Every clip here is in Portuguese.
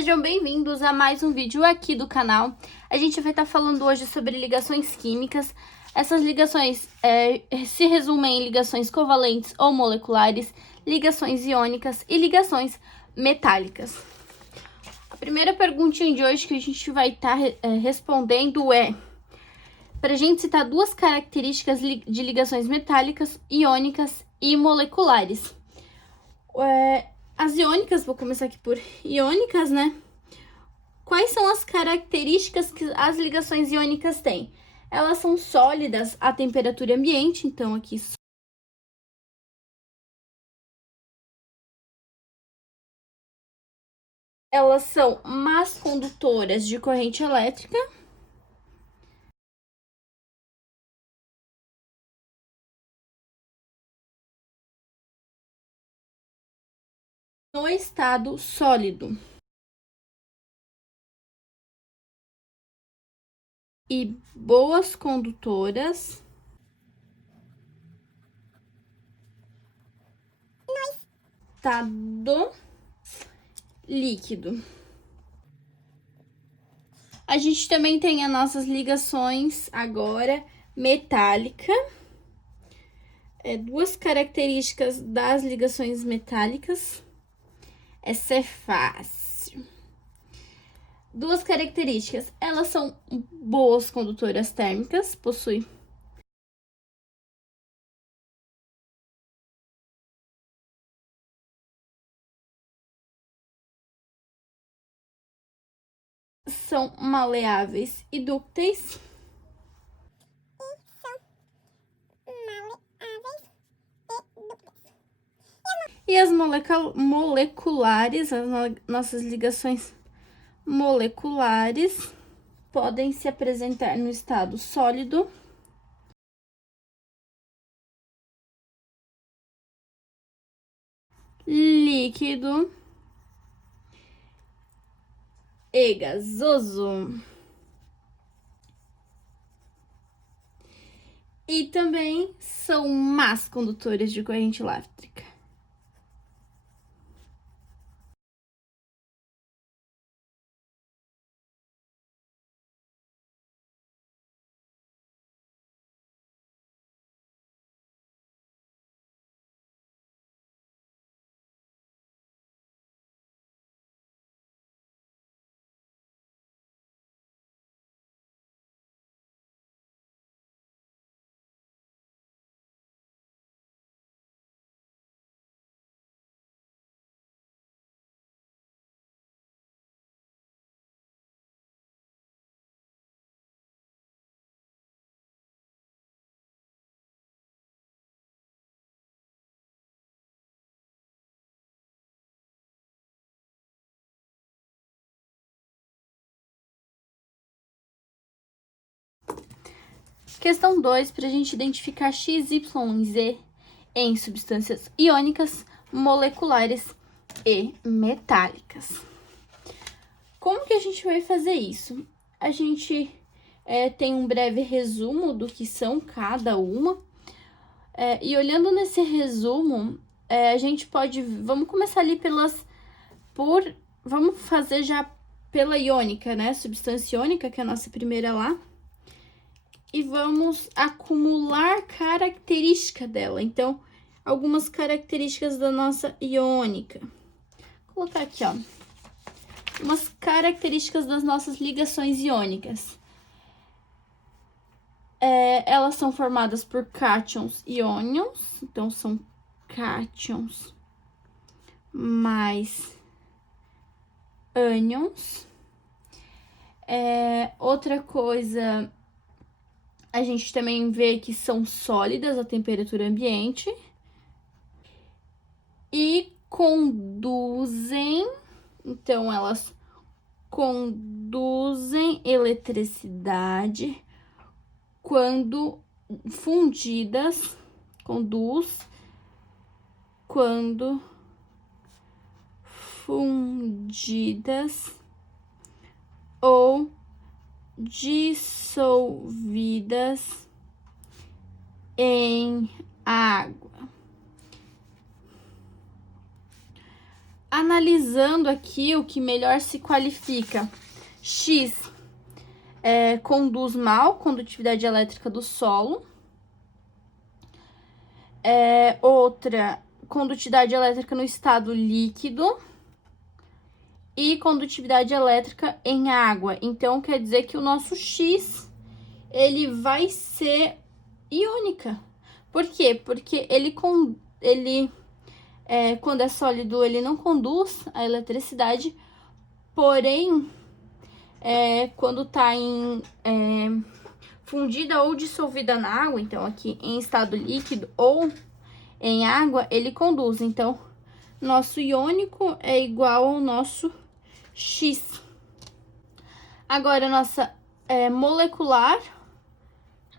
Sejam bem-vindos a mais um vídeo aqui do canal. A gente vai estar falando hoje sobre ligações químicas. Essas ligações se resumem em ligações covalentes ou moleculares, ligações iônicas e ligações metálicas. A primeira perguntinha de hoje que a gente vai estar respondendo é para a gente citar duas características de ligações metálicas, iônicas e moleculares. As iônicas, vou começar aqui por iônicas, né? Quais são as características que as ligações iônicas têm? Elas são sólidas à temperatura ambiente, então aqui elas são más condutoras de corrente elétrica. No estado sólido. E boas condutoras no estado líquido. A gente também tem as nossas ligações agora metálica. Duas características das ligações metálicas. Essa é fácil. Duas características. Elas são boas condutoras térmicas, possuem são maleáveis e dúcteis. E as moleculares, as nossas ligações moleculares, podem se apresentar no estado sólido, líquido e gasoso. E também são más condutores de corrente elétrica. Questão 2, para a gente identificar X, Y e Z em substâncias iônicas, moleculares e metálicas. Como que a gente vai fazer isso? A gente tem um breve resumo do que são cada uma. E olhando nesse resumo, a gente pode... Vamos começar ali vamos fazer já pela iônica, né? Substância iônica, que é a nossa primeira lá. E vamos acumular característica dela. Então, algumas características da nossa iônica. Vou colocar aqui, ó. Umas características das nossas ligações iônicas. Elas são formadas por cátions e ânions. Então, são cátions mais ânions. Outra coisa... A gente também vê que são sólidas à temperatura ambiente e conduzem, então elas conduzem eletricidade quando fundidas, quando fundidas ou dissolvidas em água. analisando aqui o que melhor se qualifica. X conduz mal condutividade elétrica do solo. Outra, condutividade elétrica no estado líquido. E condutividade elétrica em água. Então, quer dizer que o nosso X, ele vai ser iônica. Por quê? Porque quando é sólido, ele não conduz a eletricidade, porém, quando tá fundida ou dissolvida na água, então aqui em estado líquido ou em água, ele conduz. Então, nosso iônico é igual ao nosso X. Agora, nossa molecular,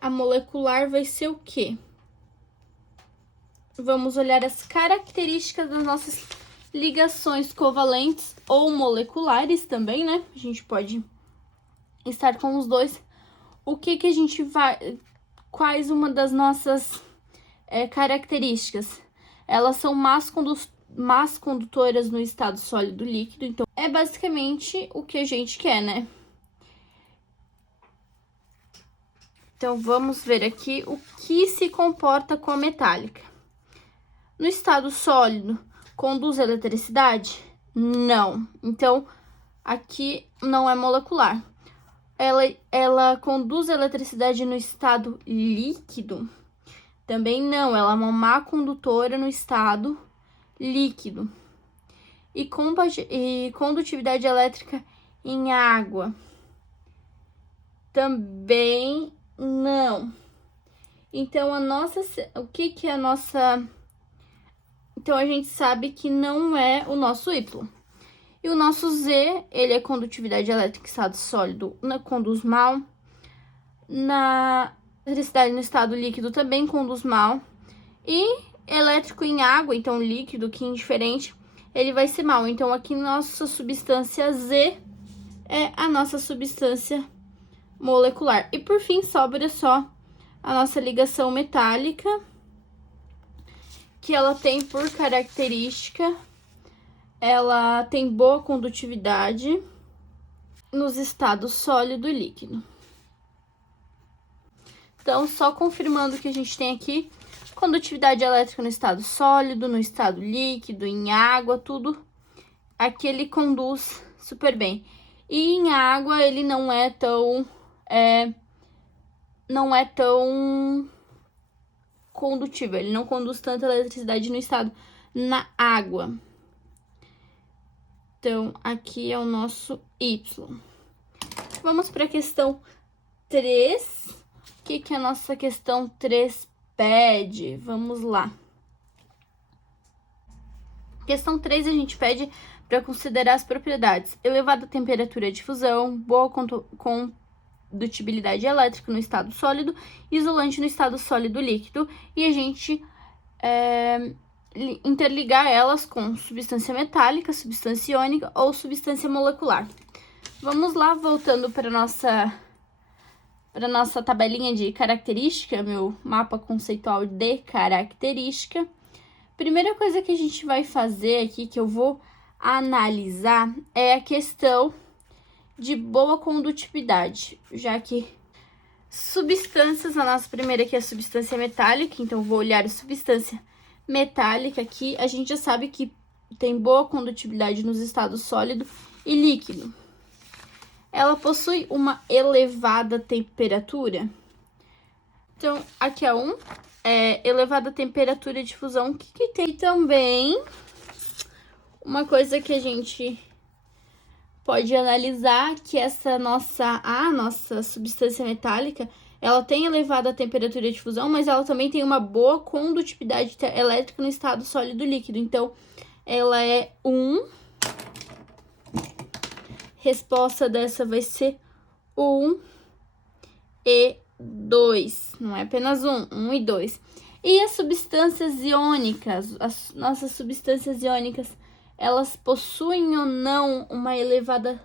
a molecular vai ser o quê? Vamos olhar as características das nossas ligações covalentes ou moleculares também, né? A gente pode estar com os dois. O que que a gente vai... Quais uma das nossas características? Elas são más condutoras no estado sólido líquido. Então, é basicamente o que a gente quer, né? Então, vamos ver aqui o que se comporta com a metálica. No estado sólido, conduz eletricidade? Não. Então, aqui não é molecular. Ela conduz eletricidade no estado líquido? Também não. Ela é uma má condutora no estado líquido. E condutividade elétrica em água? Também não. Então, o que que é a nossa... Então, a gente sabe que não é o nosso Y. E o nosso Z, ele é condutividade elétrica em estado sólido, conduz mal. Na eletricidade no estado líquido também conduz mal. E elétrico em água, então líquido, que é indiferente, ele vai ser mal. Então, aqui nossa substância Z é a nossa substância molecular. E por fim, sobra só a nossa ligação metálica, que ela tem por característica, ela tem boa condutividade nos estados sólido e líquido. Então, só confirmando que a gente tem aqui, condutividade elétrica no estado sólido, no estado líquido, em água, tudo. Aqui ele conduz super bem. E em água ele não é tão condutível, ele não conduz tanta eletricidade no estado na água. Então, aqui é o nosso Y. Vamos para a questão 3. O que que a nossa questão 3 pede? Vamos lá. Questão 3, a gente pede para considerar as propriedades: elevada temperatura de fusão, boa condutibilidade elétrica no estado sólido, isolante no estado sólido líquido, e a gente interligar elas com substância metálica, substância iônica ou substância molecular. Vamos lá, voltando para nossa tabelinha de característica, meu mapa conceitual de característica. Primeira coisa que a gente vai fazer aqui, que eu vou analisar, é a questão de boa condutividade, já que substâncias, a nossa primeira aqui é a substância metálica, então vou olhar a substância metálica aqui. A gente já sabe que tem boa condutividade nos estados sólido e líquido. Ela possui uma elevada temperatura. Então, aqui é elevada temperatura de fusão. O que tem? E também, uma coisa que a gente pode analisar, que a nossa substância metálica, ela tem elevada temperatura de fusão, mas ela também tem uma boa condutividade elétrica no estado sólido líquido. Então, ela é 1. Resposta dessa vai ser 1 e 2. Não é apenas 1 e 2. E as substâncias iônicas, as nossas substâncias iônicas, elas possuem ou não uma elevada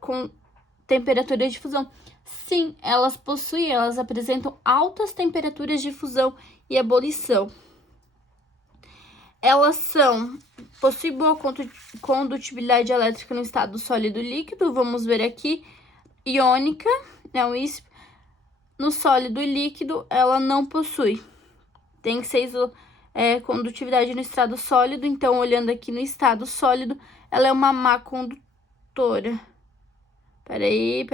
com temperatura de fusão? Sim, elas possuem, elas apresentam altas temperaturas de fusão e ebulição. Elas possuem boa condutibilidade elétrica no estado sólido líquido. Vamos ver aqui. Iônica, né? No sólido e líquido, ela não possui. Tem que ser condutividade no estado sólido. Então, olhando aqui no estado sólido, ela é uma má condutora. Peraí.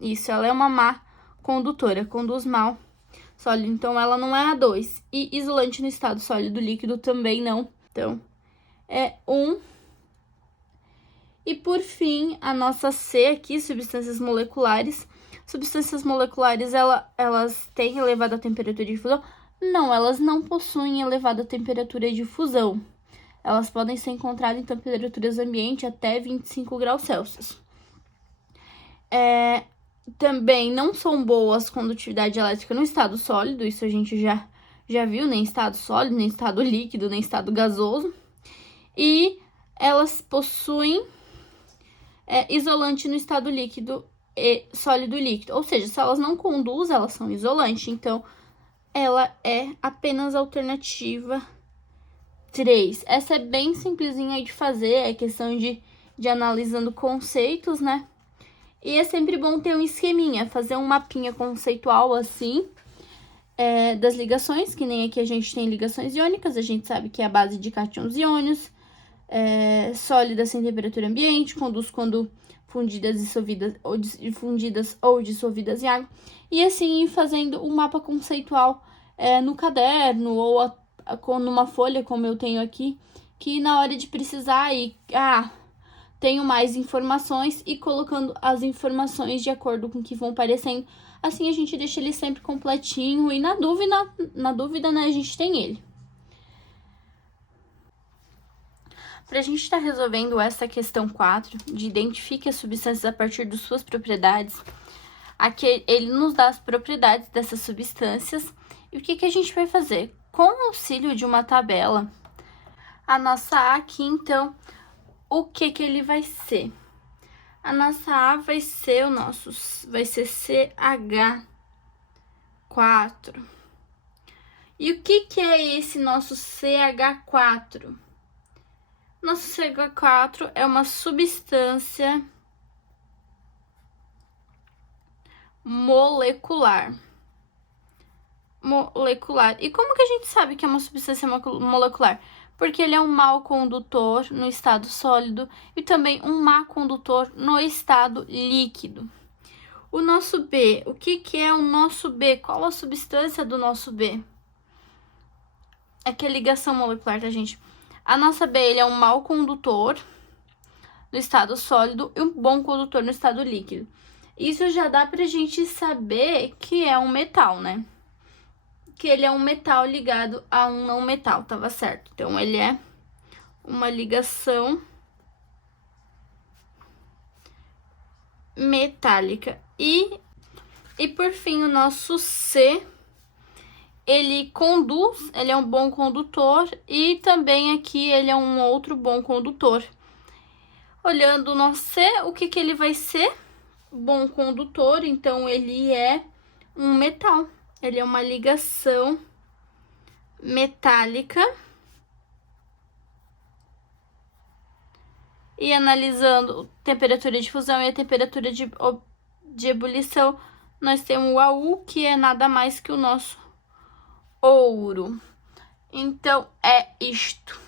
Isso, ela é uma má condutora, conduz mal sólido. Então, ela não é A2. E isolante no estado sólido líquido também não. Então, é 1. E por fim, a nossa C aqui, substâncias moleculares. Substâncias moleculares, elas têm elevada temperatura de fusão? Não, elas não possuem elevada temperatura de fusão. Elas podem ser encontradas em temperaturas ambiente até 25 graus Celsius. Também não são boas condutividade elétrica no estado sólido, isso a gente já viu, nem estado sólido, nem estado líquido, nem estado gasoso. E elas possuem isolante no estado líquido e sólido líquido. Ou seja, se elas não conduzem, elas são isolantes. Então, ela é apenas a alternativa 3. Essa é bem simplesinha de fazer, é questão de analisando conceitos, né? E é sempre bom ter um esqueminha, fazer um mapinha conceitual assim, das ligações, que nem aqui a gente tem ligações iônicas, a gente sabe que é a base de cátions e íons, sólida sem temperatura ambiente, conduz quando fundidas, dissolvidas ou dissolvidas em água. E assim ir fazendo um mapa conceitual no caderno ou numa folha, como eu tenho aqui, que na hora de precisar tenho mais informações e colocando as informações de acordo com o que vão aparecendo. Assim a gente deixa ele sempre completinho e na dúvida, né, a gente tem ele. Para a gente estar resolvendo essa questão 4, de identifique as substâncias a partir de suas propriedades, aqui ele nos dá as propriedades dessas substâncias. E o que a gente vai fazer? Com o auxílio de uma tabela, a nossa A aqui, então, o que ele vai ser? A nossa A vai ser CH4. E o que é esse nosso CH4? Nosso CH4 é uma substância molecular. E como que a gente sabe que é uma substância molecular? Porque ele é um mau condutor no estado sólido e também um má condutor no estado líquido. O nosso B, o que é o nosso B? Qual a substância do nosso B? Aqui é a ligação molecular, tá, gente? A nossa B, ele é um mau condutor no estado sólido e um bom condutor no estado líquido. Isso já dá pra gente saber que é um metal, né? Que ele é um metal ligado a um não metal, tava certo. Então, ele é uma ligação metálica. E por fim, o nosso C, ele conduz, ele é um bom condutor e também aqui ele é um outro bom condutor. Olhando o nosso C, o que ele vai ser? Bom condutor, então ele é um metal. Ele é uma ligação metálica. E analisando a temperatura de fusão e a temperatura de ebulição, nós temos o AU, que é nada mais que o nosso ouro. Então, é isto.